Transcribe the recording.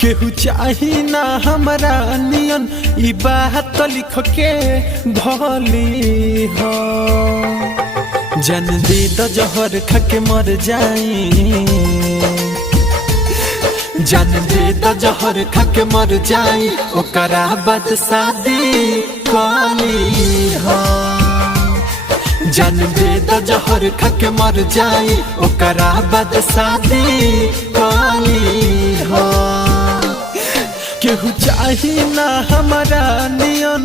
केहू चाही ना हमरा नियन ई बात लिख के भली हो। जन दे तो जहर खा के मर जाई, जन दे तो जहर खा के मर जाई, ओकरा बाद शादी कली हो। जन दे तो जहर खा के मर जाई, ओकरा बाद शादी कली हो। केहू चाही ना हमारा नियन